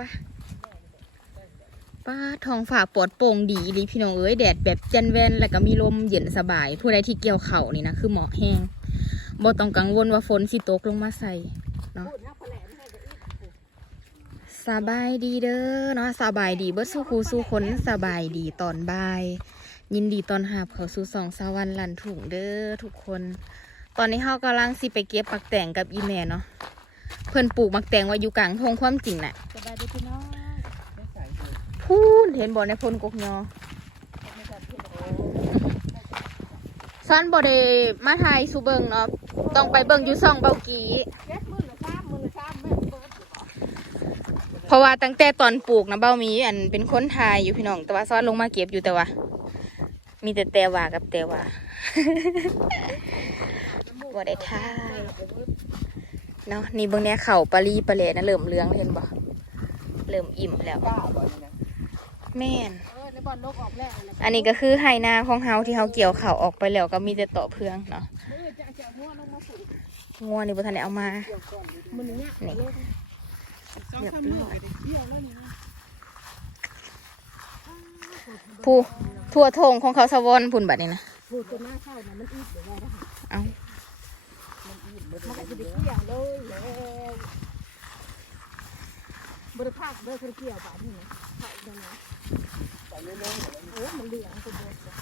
ปะป้าทองฝ่าปลอดโปร่งดีอีหลีพี่น้องเอ้ยแดดแบบจันแวนแล้วก็มีลมเย็นสบาย ผู้ใดที่เกี่ยวเข่านี่นะคือเหมาะแห้งบ่ต้องกังวลว่าฝนสิตกลงมาใส่เนาะสบายดีเด้อเนาะสบายดีเบิดสู้ครูสู้คนสบายดีตอนบ่าย ยินดีตอนหาบเขาสู่สองสวรรค์ลันถุงเด้อทุกคน ตอนนี้เฮากำลังสิไปเก็บปักแตงกับอีแม่เนาะเพิ่นปลูกมักแตงไว้อยู่กลางทงความจริงน่ะ พี่น้องพูนเห็นบ่ในพลกกยอซันบ่ได้มาถ่ายสุเบิงเนาะต้องไปเบิงอยู่ซ่องเบากีเพราะว่าตั้งแต่ตอนปลูกนะเบ้ามีอันเป็นคนถ่ายอยู่พี่น้อง แต่ว่าซ้อนลงมาเก็บอยู่แต่ว่า มีแต่แต่ว่ากับแต่ว่าบ่ได้ถ่ายเนาะนี่เบิ่งแน่เข่าปลาลีปลาเลนะเริ่อมเลืองเห็นบ่ เริ่มอิ่มแล้วป้าบ่นี่นะแม่น เออในบ่อนโลกออกแล้วแล้วอันนี้ก็คือไฮนาของเฮาที่เฮาเกี่ยวเข่าวออกไปแล้วก็มีแต่ต่อเพืองเนาะมือจะจะหัวลงมาสู่งัวนี่บ่ทันได้เอามามือนี้นี่เรียบร้อยเที่ยวแล้วนี่ผู้ทั่วทงของเขาสะวอนพุ่นบัดนี้นะพูดตัวหน้าเข้าน่ะมันอีกเดี๋ยวว่าได้เอามันก็จะได้เกี่ยวเลยแล้ว บริภาคเด้อคือเกี่ยวป่านนี่นะเข้าได้นะไปเรื่อยๆเออมันเหลืองเป็นเบิดเลย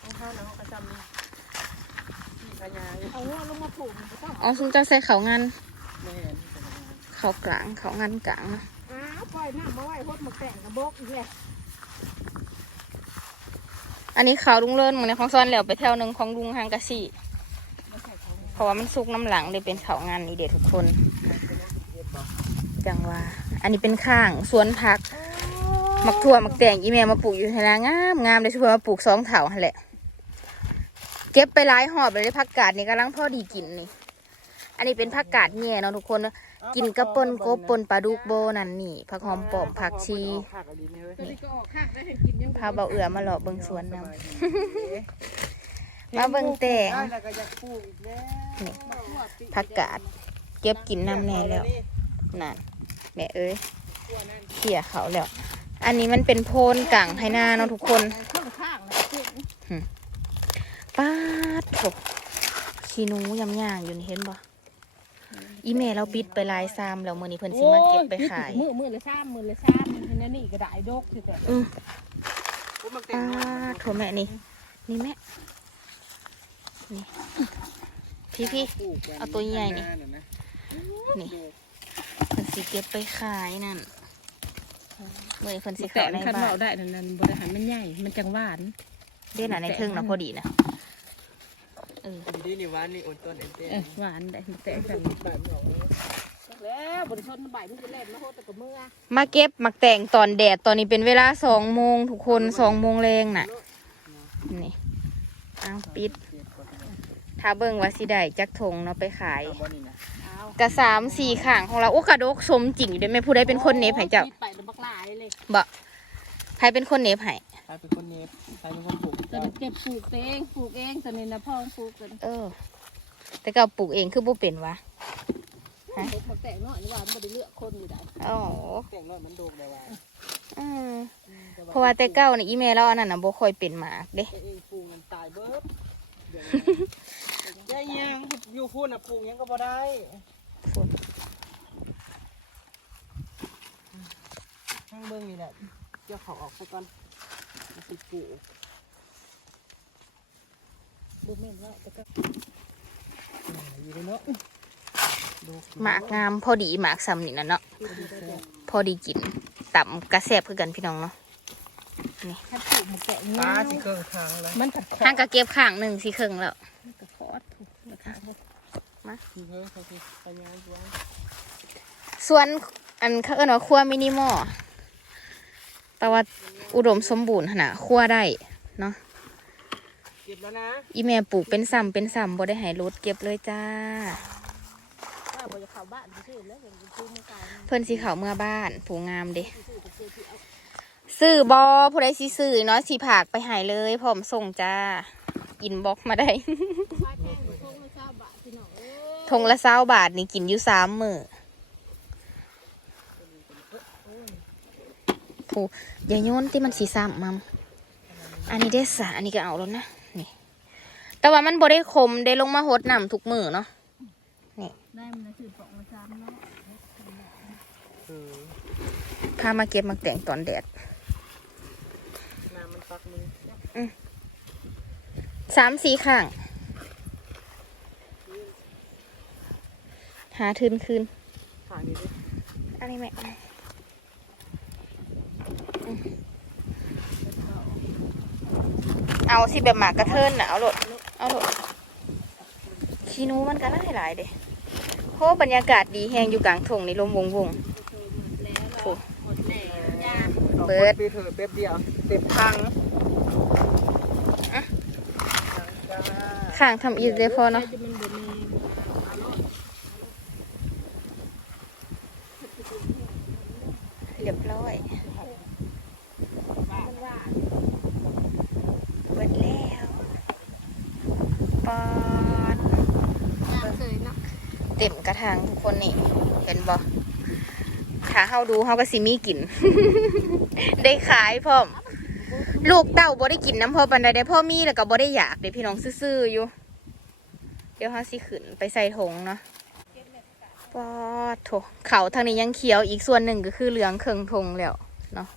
เอาข้าวนะเขาก็จำที่พญาอยู่เอาหัวลงมาผูกมันก็ต้องเอาซุมเจ้าใส่เขางานแม่นเขากลางเขางานกลางเนาะอ้าวปล่อยน้ำมาไว้พดมาแต่งกระบอกอีกแหละอันนี้เขาลุงเลิศมึงในของซ้อนแล้วไปแถวหนึ่งของลุงหางกะสีเพ ราะว่ามันสุกน้ำหลังเลยเป็นเขางานนี่เด็ดทุกคน จังว่า อันนี้เป็นข้างสวนผักมักถั่วมักแตงอีเมลมาปลูกอยู่ในนางามงามเลยช่วยมาปลูกสองเถาหั่นแหละ เก็บไปหลายหอบเลยผักกาดนี่กำลังพอดีกินนี่ อันนี้เป็นผักกาดแง่เนาะทุกคนกินกระปนกบปนปลาดุกโบนั่นนี่ผักหอมปอมผักชีผักเนี่พาเบาเอือมาหลอกเบิงสวนนำ มาเบิ่งแต่งได้แล้วก็อยากปลูกอีกแล้วนี่ผักกาดเก็บกินน้ำแน่แล้วนั่นแม่เอ้ยเขี่ยเขาแล้ว อันนี้มันเป็นโพนกังให้หน้าเนาะทุกคนข้างข้างนะเก่งป้าดโถขี้หนูยำย่างอยู่นี่เห็นบ่อีเมลเราปิดไปหลายซามแล้วมื้อนี้เพิ่นสิมาเก็บไปขาย มือมือละซ้ำมือละซ้ำอันนี้นี่ก็ได้ดกอยู่แต่อือปลูกมันเต็มป้าเนาะดโถแม่นี่นี่แม่นี่ พี่พี่ปลูกกัเอาตัวใหญ่นี่ข้างาะะนี่เพิ่นสิเก็บไปขายนั่นเมื่อนี้เพิ่นสิแต่เข้าในคันบ้าเบานได้นั่นนั่นบริหารมันใหญ่มันจังหวานเด่นอะในเทิงนะพอดีนะเออดีดีนี่หวานนี่อดต้นเอ็นเต้เออหวานได้แต่กันแบบเนาะแล้วบริชนใบมันจะเล่นมาโหดแต่กับมือมาเก็บมักแต่งตอนแดดตอนนี้เป็นเวลาสองโมงทุกคนสองโมงแรงน่ะนี่เอาปิด ถ้าเบิ่งว่าสิได้จักทงเนาะไปขาย เอาบ่นี่นะเอากะสามสี่ข้างของเราโอ้กระดกสมจริงอยู่เด้แม่ผู้ใดเป็นคนเนบให้เจ้าไปแล้วบักลายเลยบ่ใครเป็นคนเนบให้ใครเป็นคนเนบใครเป็นคนปลูกจะเก็บปลูกเองปลูกเองแต่ในนะพ่อปลูกกันเออ แต่ก็ปลูกเองคือบ่เป็นวะปลูกมาแต่งน้อยนี่ว่ามันไม่ได้เลือกคนอยู่ได้อ๋อแต่งน้อยมันโดกได้ว่าอืมเพราะว่าแต่เก้าในอีเมลเราอันนั้นน่ะบ่ค่อยเป็นหมากเด้ แต่เองปลูกมันตายเบิดเดี๋ ยวนะยายยังอยู่พูดน่ะปลูกยังก็บ่ได้ฝนข้างเบิ่งนี่แหละเจ้าเขาออกซะก่อนมันสิปลูกดูแม่นว่าแต่ก็อยู่เลยเนาะหมากงามพอดีหมากซ้ำนี่นะเนาะพอดีกินต่ำกระแซบคือกันพี่น้องเนาะ ถ้าปลูกมาแต่งตาเงี้ยสิเครื่องทางแล้วมันผัดคอห้างกระเก็บข้างหนึ่งสีครึ่งแล้วมันกระคอดถูกนะคะคือเฮ้ยเขาสิไปงานด้วยส่วนอันเขาเอิ้นว่าครัวมินิมอลแต่ว่าอุดมสมบูรณ์ขนาดครัวได้เนาะเก็บแล้วนะอีแม่ปลูกเป็นซ้ำเป็นซ้ำบ่ได้ให้รถเก็บเลยจ้าถ้าบ่จะเข้าบ้านซื่อๆแล้วอย่างซื้อมาขายเพิ่นสิเขาเมื่อบ้านผูงามเด้ ซื้อๆซื้อที่เอา ซื้อบอผู้ใดสิซื้อเนาะสิผากไปใหายเลยพร้อมส่งจ้า อินบ็อกมาได้ไฟแพงอยู่คงไม่ทราบบาทพี่น้องเอ้ยโททงละเศร้าบาทนี่กินอยู่สามมือผู้อย่าโยนที่มันสีซ้ำมัมอันนี้ได้สาอันนี้ก็เอาแล้วนะนี่ แต่ว่ามันบ่ได้คมได้ลงมาหดน้ำทุกมือเนาะได้มันนะคือปอกมาซ้ำเนาะเออพามาเก็บมาแต่งตอนแดดน้ำมันปักมือ สามสีข้าง หาทืนคืนถ่ายนี่ดิอันนี้ไหมอืมเอาสิแบบหมากกระเทินน่ะเอาโหลดเอาโหลดขี้หนูมันก็ไล่หลายเด้เพราะบรรยากาศดีแหงอยู่กลางทงนี่ลมวงวงแล้วโถ่หมดแล้วยาเปิดปีเถอะแป๊บเดียวเต็มทัง อะ จ้า ข้างทำอีกเลยพอเนาะเรียบร้อยเบิดแล้วปอนเต็มกระถางทุกคนนี่ เห็นบ่ถ้าเฮาดูเฮาก็สิมีกิน ได้ขายพร้อม ลูกเต้าบ่ได้กินน้ำพอปันใดได้พ่อมีแล้วก็บ่ได้อยากเด้พี่น้องซื่อๆอยู่ เดี๋ยวเฮาสิขึ้นไปใส่ถงเนาะปอดโถเขาทางนี้ยังเขียวอีกส่วนหนึ่งก็คือเหลืองเคิงทงแล้วเนาะ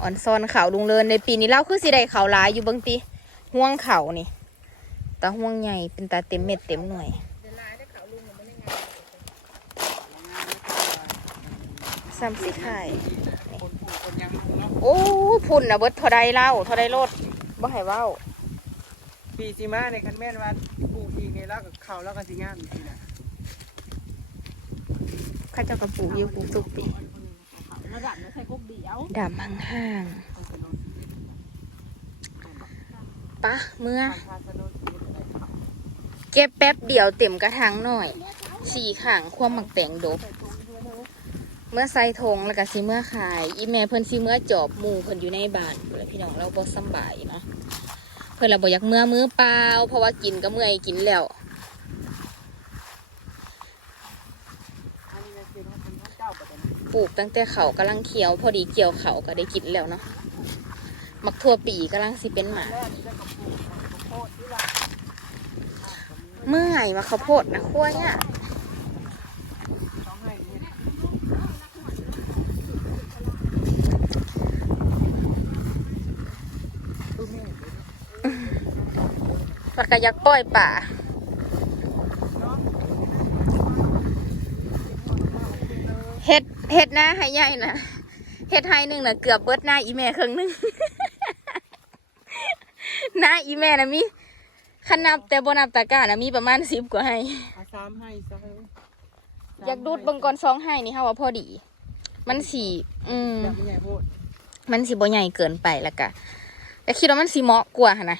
อ่อนซอนเขาลุงเลินในปีนี้เราคือสิได้เขาหลายอยู่บางตีห่วงเขานี่ตาห่วงใหญ่เป็นตาเต็มเม็ดเต็มหน่วย เดี๋ยวลายได้เขาลุงมันไม่ได้ไง ซ้ำสีไข่คนผูกคนยังเนาะโอ้พุ่นนะเบิดเท่าใดเล่าเท่าใดโลดบ่ให้เว้าปีซีมาในคันแม่นว่าปลูกอีกในแล้วกับเขาแล้วก็สิงามจริงๆนะข้าเจ้ากระปูกอยู่ปลูกทุกปีระดับนั้นใส่กุ๊กเดียวดำห่างๆปะเมื่อทานพาสโนสีอะไรครับเก็บแป๊บเดียวเต็มกระถางหน่อย สี่ข้างความหมักแตงดบ เมื่อใส่ธงแล้วก็สิเมื่อขาย อีแม่เพิ่นสิเมื่อจอบหมู่เพิ่นอยู่ในบ้านพู้นและพี่น้องเราบ่สบายเนาะเพิ่นเราบ่อยากเมื่อมือเปล่าเพราะว่ากินก็เมื่อยกินแล้วปลูกตั้งแต่เขากำลังเขียว พอดีเกี่ยวเขาก็ได้กินแล้วเนาะมักทั่วปีกำลังสิเป็นหมาแรกนี่จะกับปลูกข้าวโพดที่ว่าเมื่อยมาข้าวโพดนะขั้วเนี่ย ต้องให้นี่ แล้วก็อยากปล่อยป่าเฮ็ดเฮ็ดหน้าให้ใหญ่นะเฮ็ดให้หนึ่งนะเกือบเบิดหน้าอีแม่ครึ่งหนึงหน้าอีแม่นะมีขนับแต่บนับตะกร้านะมีประมาณสิบกว่าให้เอาซ้ำให้ซะเฮ้ยอยากดูดเบิ่งก่อนซองให้นี่ค่ะว่าพอดี มันสีอืมแบบไม่ใหญ่โพดมันสีบ่ใหญ่เกินไปแล้วก็แต่คิดว่ามันสีเหมาะกว่าหั่นนะ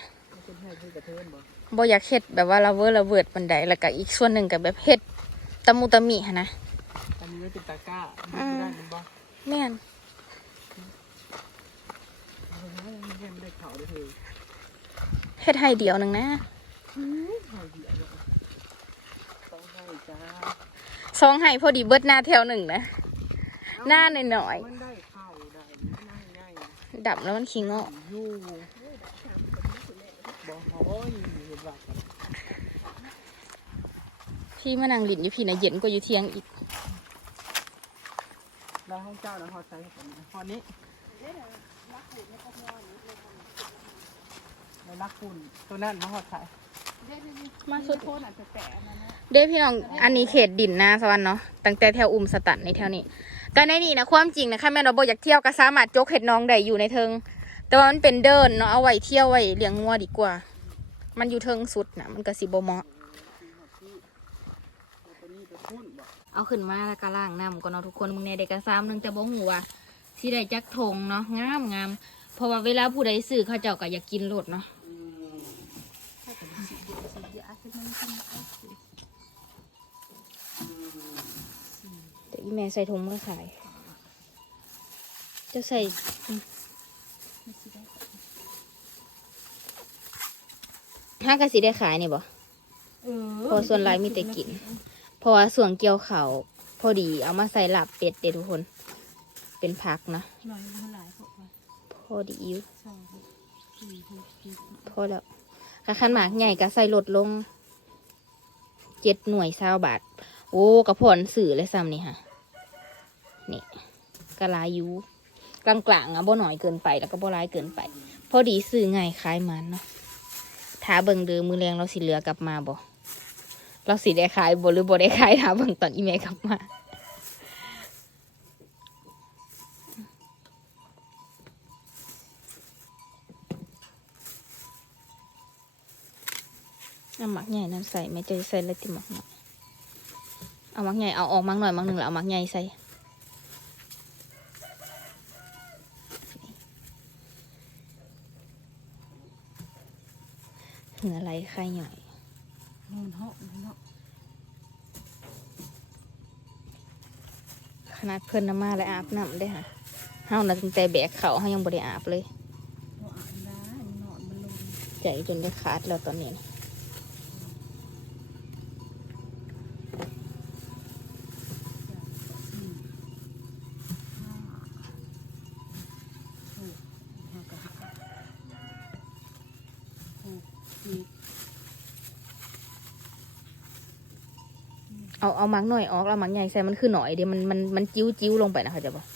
บ่บ่อยากเฮ็ดแบบว่าละเวอละเวิดปันใดแล้วก็อีกส่วนหนึ่งก็แบบเฮ็ดตะมุตะมิหั่นะอันนี้ไม่เป็นตะกร้าไม่ได้มันบ่แม่นเฮ็ดให้เดียวหนึ่งนะให้เดี๋ยวต้องให้พอดีเบิดหน้าแถวหนึ่งนะ หน้าหน่อยมันได้เข้าได้ง่ายง่ายๆดับแล้วมันขี้งอก อยู่บ่โอ้ยเห็นว่า พี่มานั่งลิ้นอยู่พี่นะเย็นกว่าอยู่เที่ยงอีกแล้วห้องเจ้านะฮอใส่ผมฮอนี้ในรักคุณตัวนั้นมาฮอใส่มาสุดโคตรอาจจะแปะนะนะเด้พี่น้องอันนี้เขตดินนาสวรรค์เนาะตั้งแต่แถวอุ้มสตันในแถวนี้ก็ในนี่นะความจริงนะคะแม่เราบอยากเที่ยวก็สามารถจกเห็ดน้องได้อยู่ในเทิง แต่ว่ามันเป็นเดินเนาะเอาไว้เที่ยวไว้เลี้ยงงัวดีกว่า มันอยู่เทิงสุดนะมันก็สิบ่เหมาะ ตัวนี้ตัวพุ่นบ่ เอาขึ้นมาแล้วก็ล้างน้ำก่อนเนาะทุกคนมึงในเด็กกระซ้ำนึงแต่บ่หูว่าสิได้จักทงเนาะงามงามเพราะว่าเวลาผู้ใดซื้อเขาเจ้าก็อยากกินรสเนาะเดี๋ยวอีแม่ใส่ถุงมาขาย จะใส่อืมห้ากะสีได้ขายนี่บ่เออเพอส่วนหลายมีแต่กินเพ ราะว่าส่วนเกี่ยวเขาพอดีเอามาใส่หลับเป็ดเด็ดทุกคน เป็นผักนะหน่อยเท่าไหร่พวกมันพอดีอยู่สองสี่หกเจ็ดพอแล้วกระขันหมากใหญ่ก็ใส่ลดลงเจ็ดหน่วยเศร้าบาท โอ้กระพอนสื่อเลยซ้ำนี่ค่ะ นี่กะลายูกลางกลางๆอะบ่หน่อยเกินไปแล้วก็บ่ร้ายเกินไป พอดีซื้อไงคล้ายมันเนาะถ้าเบิ่งเดือมือแรงเราสิเหลือกลับมาบ่ เราสิได้ขายบหรือบ่ได้ขายถ้าเบิ่งตอนอีเมลกลับมาเอาหมักใหญ่นั้นใส่ไม่เจอใส่เลยติหมักหน่อยเอาหมักใหญ่เอาออกมักหน่อยมักหนึ่งแล้วเอาหมักใหญ่ใส่เหนือไหลไข่หน่ อยนอนเหาะนอนเหาะขนาดเพิ่นน้ำมาและอาบน้ำได้อค่ะเฮาน่ะตั้งแต่แบกเขาเฮายังบ่ได้อาบเลย บ่อาบได้นอนมันลงใจจนได้ขาดแล้วตอนนี้นะ เอาเอามักหน่อยออกแล้วมักใหญ่ใส่มันคือหน่อยเดียวมันมันมันจิ้วจิ้วลงไปนะคะจะบอก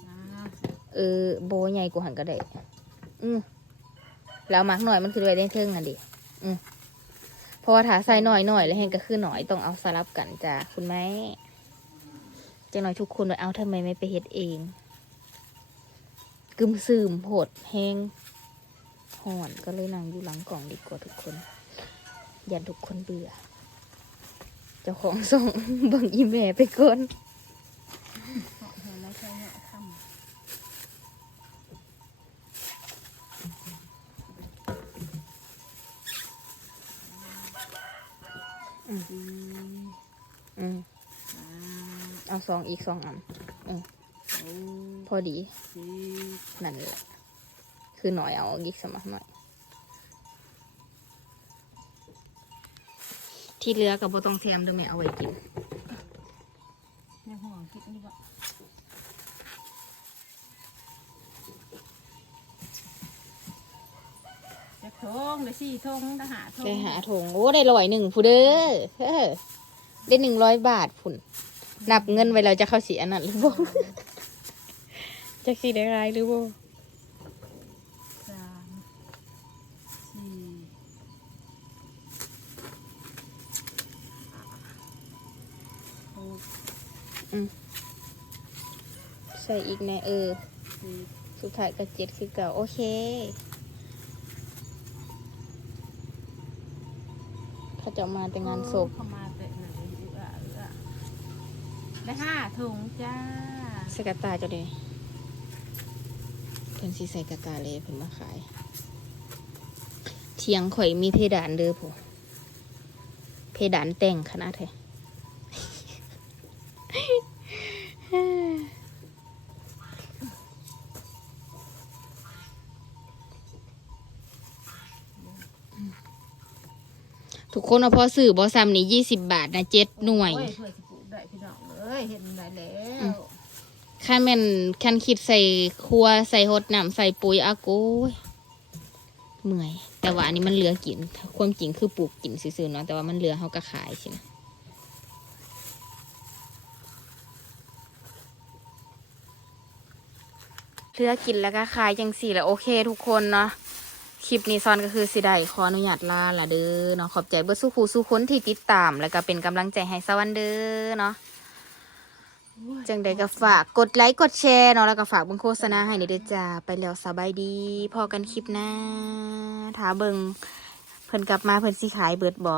จ้าเออโบใหญ่กว่าหันก็ได้ อืมแล้วมักหน่อยมันคือด้วยได้เทิงอะดิอืมเพราะว่าถ้าใส่หน่อยหน่อยแล้วเห็นก็คือหน่อยต้องเอาสลับกันจ้าคุณแม่จังหน่อยทุกคนว่าเอาทำไมไม่ไปเฮ็ดเองกึมซึมโหดแห้งห่อนก็เลยนั่งอยู่หลังกล่องดีกว่าทุกคนยันทุกคนเบื่อ เจ้าของส่งเบิ่งอีแม่ไปก่อนเหาะเหินแล้วใช้เหาะค่ำอืมสี่อืมห้าเอาซองอีกสองอันหกพอดีเจ็ดนั่นแหละ คือหน่อยเอาอีกสมัครหน่อย ที่เหลือกับบต้องแถมด้วยแม่เอาไว้กินในห่วงคิดนี่บ่จะทงเลยสี่ทงทหารทงได้หาถุงโอ้ได้ร้อยหนึ่งผู้เด้อเฮ้อได้หนึ่งร้อยบาทพุ่นนับเงินไว้แล้วจะเข้าเสียนั่นหรือบ่จะสีได้ไรหรือบ่ ใส่อีกแน่เออเจ็ดสุดท้ายก็เจ็ดคือเก่าโอเค เขาจะมาแต่งานศพเข้ามาแต่ไหนเอื้อเอื้อได้ห้าถุงจ้าใส่กระตาเจ้าเดยเพิ่นสิใส่กระตาเลยเพิ่นมาขาย เทียงข่อยมีเพดานเด้อผู้เพดานแต่งขนาดแท้ ทุกคนเอาพอสื่อบอซัมนี่ยี่สิบบาทนะเจ็ดหน่วยโอ้เพื่อสิปลูกได้พี่น้องเลยเห็นได้แล้วคันแม่นคันคิดใส่ครัวใส่หดน้ำใส่ปุ๋ยอากูยเมื่อย แต่ว่าอันนี้มันเหลือกิน ความจริงคือปลูกกินซื่อๆเนาะแต่ว่ามันเหลือเขาก็ขายใช่ไหมเหลือกินแล้วก็ขายจังสี่แหละโอเคทุกคนเนาะ คลิปนี้ซอนก็คือสิได้ขออนุญาตลาละเด้อเนาะขอบใจเบิร์สู้ครูสู้คนที่ติดตาม แล้วก็เป็นกำลังใจให้สวันเด้อเนาะจังใดก็ฝากกดไลค์กดแชร์เนาะแล้วก็ฝากเบิ่งโฆษณาให้ในเด้อจ้าไปแล้วสบายดี พอกันคลิปหน้าถ้าเบิ่งเพิ่นกลับมาเพิ่นสิขายเบิดบ่